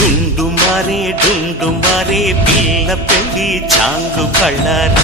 డుండు మారే డుండు మారే పిల్ల పెళ్ళి చాంగు కళ్ళారి?